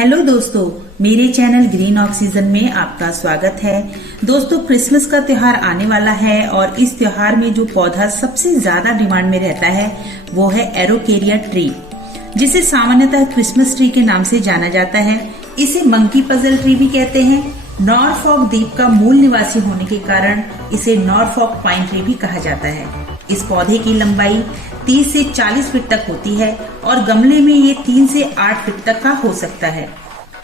Hello दोस्तों, मेरे channel green oxygen में आपका स्वागत है। दोस्तों, क्रिसमस का त्योहार आने वाला है और इस त्योहार में जो पौधा सबसे ज्यादा डिमांड में रहता है वो है एरोकेरिया ट्री, जिसे सामान्यतः क्रिसमस ट्री के नाम से जाना जाता है। इसे मंकी पजल ट्री भी कहते हैं। नॉरफॉक द्वीप का मूल निवासी होने के कारण इसे नॉरफॉक पाइन ट्री भी कहा जाता है। इस पौधे की लंबाई 30 से 40 फीट तक होती है और गमले में ये 3 से 8 फीट तक का हो सकता है।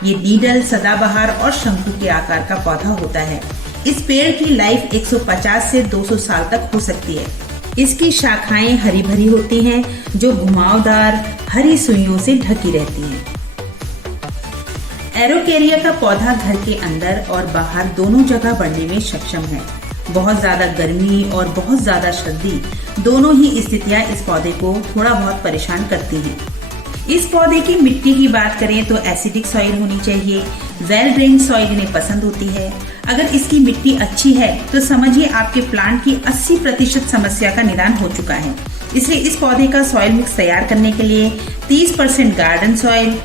ये नीडल, सदाबहार और शंकु के आकार का पौधा होता है। इस पेड़ की लाइफ 150 से 200 साल तक हो सकती है। इसकी शाखाएं हरी भरी होती हैं, जो घुमावदार हरी सुइयों से ढकी रहती हैं। एरोकेरिया का पौधा घर के अंदर और बाहर दोनों जगह बढ़ने में सक्षम है। बहुत ज्यादा गर्मी और बहुत ज्यादा सर्दी, दोनों ही स्थितियां इस पौधे को थोड़ा बहुत परेशान करती हैं। इस पौधे की मिट्टी की बात करें तो एसिडिक सॉइल होनी चाहिए। वेल ड्रेन्ड सॉइल इन्हें पसंद होती है। अगर इसकी मिट्टी अच्छी है तो समझिए आपके प्लांट की 80% समस्या का निदान हो चुका है। इसलिए इस पौधे का सॉइल मिक्स तैयार करने के लिए 30% garden soil,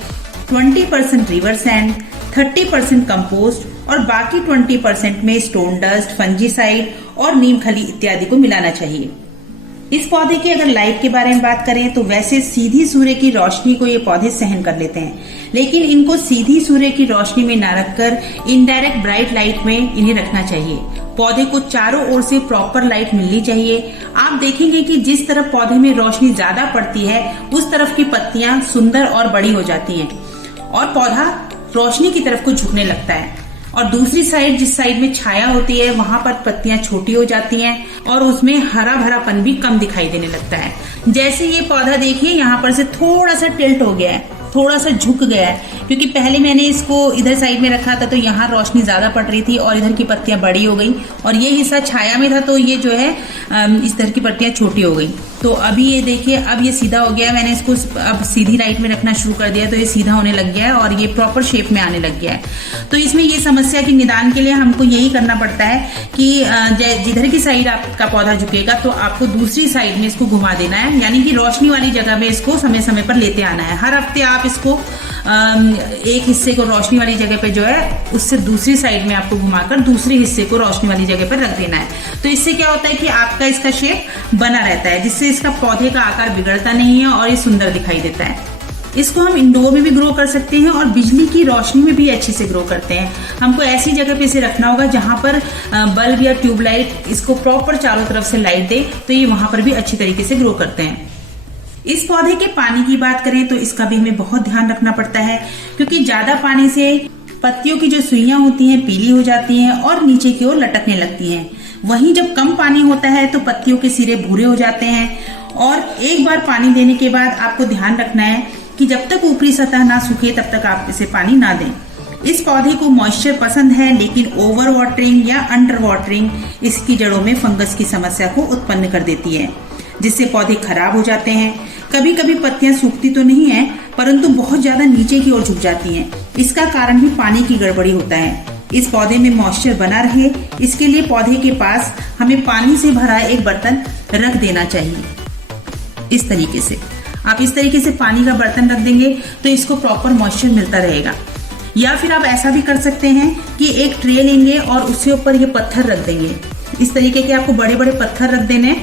20% river sand, 30% compost और बाकी 20% में स्टोन डस्ट, फंजीसाइड और नीम खली इत्यादि को मिलाना चाहिए। इस पौधे की अगर लाइट के बारे में बात करें तो वैसे सीधी सूर्य की रोशनी को ये पौधे सहन कर लेते हैं, लेकिन इनको सीधी सूर्य की रोशनी में ना रखकर इनडायरेक्ट ब्राइट लाइट में इन्हें रखना चाहिए। पौधे को चारों ओर से प्रॉपर लाइट मिलनी चाहिए। आप देखेंगे कि जिस तरफ पौधे में रोशनी ज्यादा पड़ती है उस तरफ की पत्तियां सुंदर और बड़ी हो जाती हैं और पौधा रोशनी की तरफ को झुकने लगता है, और दूसरी साइड जिस साइड में छाया होती है वहां पर पत्तियां छोटी हो जाती हैं और उसमें हरा भरापन भी कम दिखाई देने लगता है। जैसे ये पौधा देखिए यहाँ पर से थोड़ा सा टिल्ट हो गया है, थोड़ा सा झुक गया है, क्योंकि पहले मैंने इसको इधर साइड में रखा था तो यहाँ रोशनी ज्यादा पड़ रही थी और इधर की पत्तियां बड़ी हो गई, और ये हिस्सा छाया में था तो ये जो है इस तरह की पत्तियां छोटी हो गई। तो अभी ये देखिए, अब ये सीधा हो गया। मैंने इसको अब सीधी लाइट में रखना शुरू कर दिया तो ये सीधा होने लग गया है और ये प्रॉपर शेप में आने लग गया है। तो इसमें ये समस्या के निदान के लिए हमको यही करना पड़ता है कि जिधर की साइड आपका पौधा झुकेगा तो आपको दूसरी साइड में इसको घुमा देना है, यानी कि रोशनी वाली जगह में इसको समय समय पर लेते आना है। हर हफ्ते आप इसको एक हिस्से को रोशनी वाली जगह पे जो है उससे दूसरी साइड में आपको घुमाकर दूसरे हिस्से को रोशनी वाली जगह पर रख देना है। तो इससे क्या होता है कि आपका इसका शेप बना रहता है, जिससे इसका पौधे का आकार बिगड़ता नहीं है और ये सुंदर दिखाई देता है। इसको हम इंडोर में भी ग्रो कर सकते हैं और बिजली की रोशनी में भी अच्छे से ग्रो करते हैं। हमको ऐसी जगह पे इसे रखना होगा जहां पर बल्ब या ट्यूबलाइट इसको प्रॉपर चारों तरफ से लाइट दे, तो ये वहां पर भी अच्छी तरीके से ग्रो करते हैं। इस पौधे के पानी की बात करें तो इसका भी हमें बहुत ध्यान रखना पड़ता है, क्योंकि ज्यादा पानी से पत्तियों की जो सुइयां होती हैं पीली हो जाती हैं और नीचे की ओर लटकने लगती हैं। वहीं जब कम पानी होता है तो पत्तियों के सिरे भूरे हो जाते हैं। और एक बार पानी देने के बाद आपको ध्यान रखना है कि जब तक ऊपरी सतह ना सूखे तब तक आप इसे पानी ना दें। इस पौधे को मॉइस्चर पसंद है, लेकिन ओवर वाटरिंग या अंडर वाटरिंग इसकी जड़ों में फंगस की समस्या को उत्पन्न कर देती है, जिससे पौधे खराब हो जाते हैं। कभी कभी पत्तियां सूखती तो नहीं है, परंतु बहुत ज्यादा नीचे की ओर झुक जाती हैं। इसका कारण भी पानी की गड़बड़ी होता है। इस पौधे में मॉइस्चर बना रहे, इसके लिए पौधे के पास हमें पानी से भरा एक बर्तन रख देना चाहिए। इस तरीके से आप इस तरीके से पानी का बर्तन रख देंगे तो इसको प्रॉपर मॉइस्चर मिलता रहेगा। या फिर आप ऐसा भी कर सकते हैं कि एक ट्रे लेंगे और उसके ऊपर ये पत्थर रख देंगे। इस तरीके के आपको बड़े बड़े पत्थर रख देने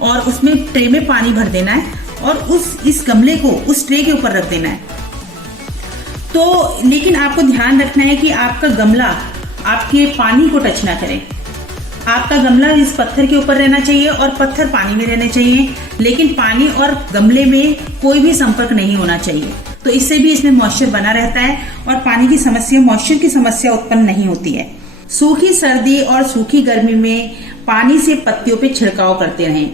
और उसमें ट्रे में पानी भर देना है और इस गमले को उस ट्रे के ऊपर रख देना है। तो लेकिन आपको ध्यान रखना है कि आपका गमला आपके पानी को टच ना करे। आपका गमला इस पत्थर के ऊपर रहना चाहिए और पत्थर पानी में रहने चाहिए, लेकिन पानी और गमले में कोई भी संपर्क नहीं होना चाहिए। तो इससे भी इसमें मॉइस्चर बना रहता है और पानी की समस्या, मॉइस्चर की समस्या उत्पन्न नहीं होती है। सूखी सर्दी और सूखी गर्मी में पानी से पत्तियों पे छिड़काव करते रहें।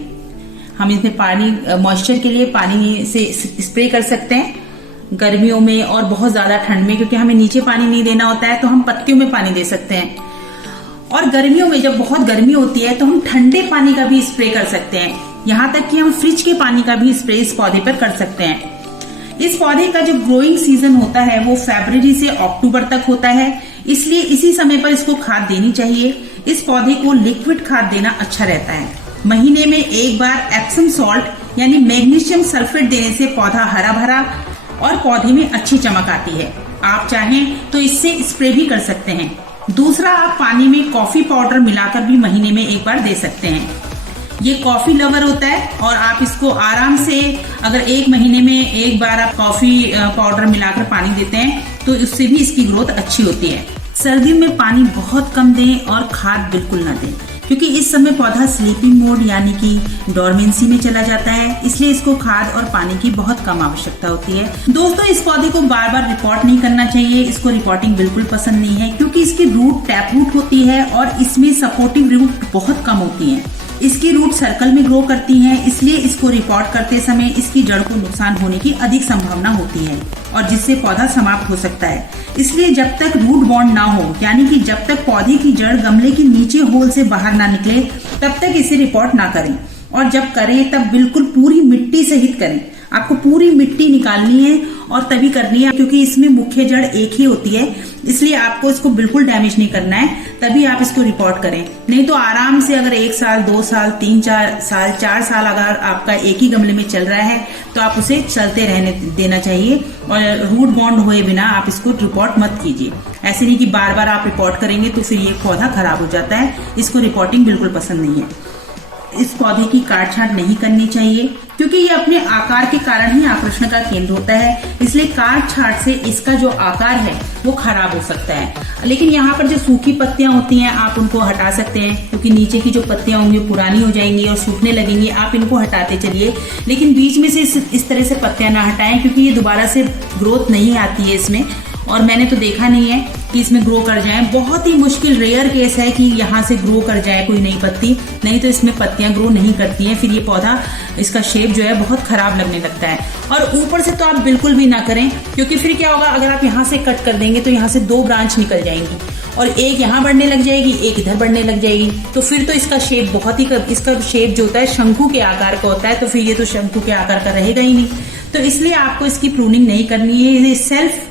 हम इसमें पानी मॉइस्चर के लिए पानी से स्प्रे कर सकते हैं गर्मियों में, और बहुत ज्यादा ठंड में, क्योंकि हमें नीचे पानी नहीं देना होता है तो हम पत्तियों में पानी दे सकते हैं। और गर्मियों में जब बहुत गर्मी होती है तो हम ठंडे पानी का भी स्प्रे कर सकते हैं। यहाँ तक कि हम फ्रिज के पानी का भी स्प्रे इस पौधे पर कर सकते हैं। इस पौधे का जो ग्रोइंग सीजन होता है वो फरवरी से अक्टूबर तक होता है, इसलिए इसी समय पर इसको खाद देनी चाहिए। इस पौधे को लिक्विड खाद देना अच्छा रहता है। महीने में एक बार एप्सम सॉल्ट यानी मैग्नीशियम सल्फेट देने से पौधा हरा भरा और पौधे में अच्छी चमक आती है। आप चाहें तो इससे स्प्रे भी कर सकते हैं। दूसरा, आप पानी में कॉफी पाउडर मिलाकर भी महीने में एक बार दे सकते हैं। ये कॉफी लवर होता है और आप इसको आराम से अगर एक महीने में एक बार आप कॉफी पाउडर मिलाकर पानी देते हैं तो उससे भी इसकी ग्रोथ अच्छी होती है। सर्दियों में पानी बहुत कम दें और खाद बिल्कुल ना दें, क्योंकि इस समय पौधा स्लीपिंग मोड यानी कि डोरमेंसी में चला जाता है, इसलिए इसको खाद और पानी की बहुत कम आवश्यकता होती है। दोस्तों, इस पौधे को बार बार रिपोर्ट नहीं करना चाहिए। इसको रिपोर्टिंग बिल्कुल पसंद नहीं है, क्योंकि इसकी रूट टैप रूट होती है और इसमें सपोर्टिव रूट बहुत कम होती है। इसकी रूट सर्कल में ग्रो करती हैं, इसलिए इसको रिपोर्ट करते समय इसकी जड़ को नुकसान होने की अधिक संभावना होती है और जिससे पौधा समाप्त हो सकता है। इसलिए जब तक रूट बॉन्ड ना हो, यानी कि जब तक पौधे की जड़ गमले के नीचे होल से बाहर ना निकले, तब तक इसे रिपोर्ट ना करें। और जब करें तब बिल्कुल पूरी मिट्टी सहित करें। आपको पूरी मिट्टी निकालनी है और तभी करनी है, क्योंकि इसमें मुख्य जड़ एक ही होती है, इसलिए आपको इसको बिल्कुल डैमेज नहीं करना है, तभी आप इसको रिपोर्ट करें। नहीं तो आराम से अगर 1 साल 2 साल 3-4 साल 4 साल अगर आपका एक ही गमले में चल रहा है तो आप उसे चलते रहने देना चाहिए और रूट बॉन्ड हुए बिना आप इसको रिपोर्ट मत कीजिए। ऐसे नहीं कि बार बार आप रिपोर्ट करेंगे तो फिर ये पौधा खराब हो जाता है। इसको रिपोर्टिंग बिल्कुल पसंद नहीं है। इस पौधे की काट छांट नहीं करनी चाहिए, क्योंकि ये अपने आकार के कारण ही आकर्षण का केंद्र होता है, इसलिए काट छांट से इसका जो आकार है वो खराब हो सकता है। लेकिन यहाँ पर जो सूखी पत्तियां होती हैं आप उनको हटा सकते हैं, क्योंकि नीचे की जो पत्तियां होंगी पुरानी हो जाएंगी और सूखने लगेंगी। आप इनको हटाते चलिए, लेकिन बीच में से इस तरह से पत्तियां ना हटाएं, क्योंकि ये दोबारा से ग्रोथ नहीं आती है इसमें, और मैंने तो देखा नहीं है कि इसमें ग्रो कर जाए। बहुत ही मुश्किल रेयर केस है कि यहाँ से ग्रो कर जाए कोई नई पत्ती, नहीं तो इसमें पत्तियां ग्रो नहीं करती हैं। फिर ये पौधा, इसका शेप जो है बहुत खराब लगने लगता है। और ऊपर से तो आप बिल्कुल भी ना करें, क्योंकि फिर क्या होगा, अगर आप यहाँ से कट कर देंगे तो यहाँ से 2 ब्रांच निकल जाएंगी और एक यहाँ बढ़ने लग जाएगी, एक इधर बढ़ने लग जाएगी। तो फिर तो इसका शेप इसका शेप जो होता है शंकु के आकार का होता है, तो फिर ये तो शंकु के आकार का रहेगा ही नहीं। तो इसलिए आपको इसकी प्रूनिंग नहीं करनी है। ये सेल्फ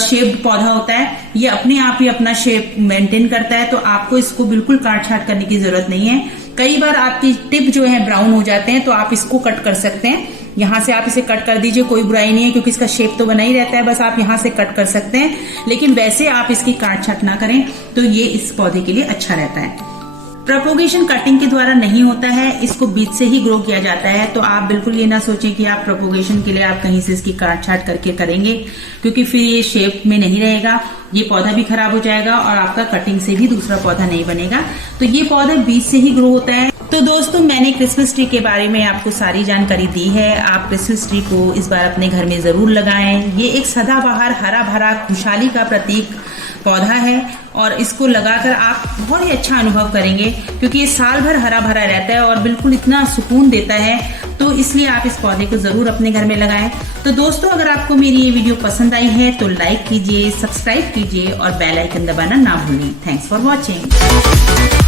शेप्ड पौधा होता है, ये अपने आप ही अपना शेप मेंटेन करता है, तो आपको इसको बिल्कुल काट छाट करने की जरूरत नहीं है। कई बार आपकी टिप जो है ब्राउन हो जाते हैं, तो आप इसको कट कर सकते हैं। यहाँ से आप इसे कट कर दीजिए, कोई बुराई नहीं है, क्योंकि इसका शेप तो बना ही रहता है, बस आप यहाँ से कट कर सकते हैं। लेकिन वैसे आप इसकी काट छाट ना करें तो ये इस पौधे के लिए अच्छा रहता है। प्रोपोगेशन कटिंग के द्वारा नहीं होता है, इसको बीज से ही ग्रो किया जाता है। तो आप बिल्कुल ये ना सोचें कि आप प्रोपोगेशन के लिए आप कहीं से इसकी काट छाट करके करेंगे, क्योंकि फिर ये शेप में नहीं रहेगा, ये पौधा भी खराब हो जाएगा और आपका कटिंग से भी दूसरा पौधा नहीं बनेगा। तो ये पौधा बीज से ही ग्रो होता है। तो दोस्तों, मैंने क्रिसमस ट्री के बारे में आपको सारी जानकारी दी है। आप क्रिसमस ट्री को इस बार अपने घर में जरूर लगाएं। ये एक सदाबहार हरा भरा खुशहाली का प्रतीक पौधा है और इसको लगाकर आप बहुत ही अच्छा अनुभव करेंगे, क्योंकि ये साल भर हरा भरा रहता है और बिल्कुल इतना सुकून देता है। तो इसलिए आप इस पौधे को जरूर अपने घर में लगाएं। तो दोस्तों, अगर आपको मेरी ये वीडियो पसंद आई है तो लाइक कीजिए, सब्सक्राइब कीजिए और बेल आइकन दबाना ना भूलें। Thanks for watching.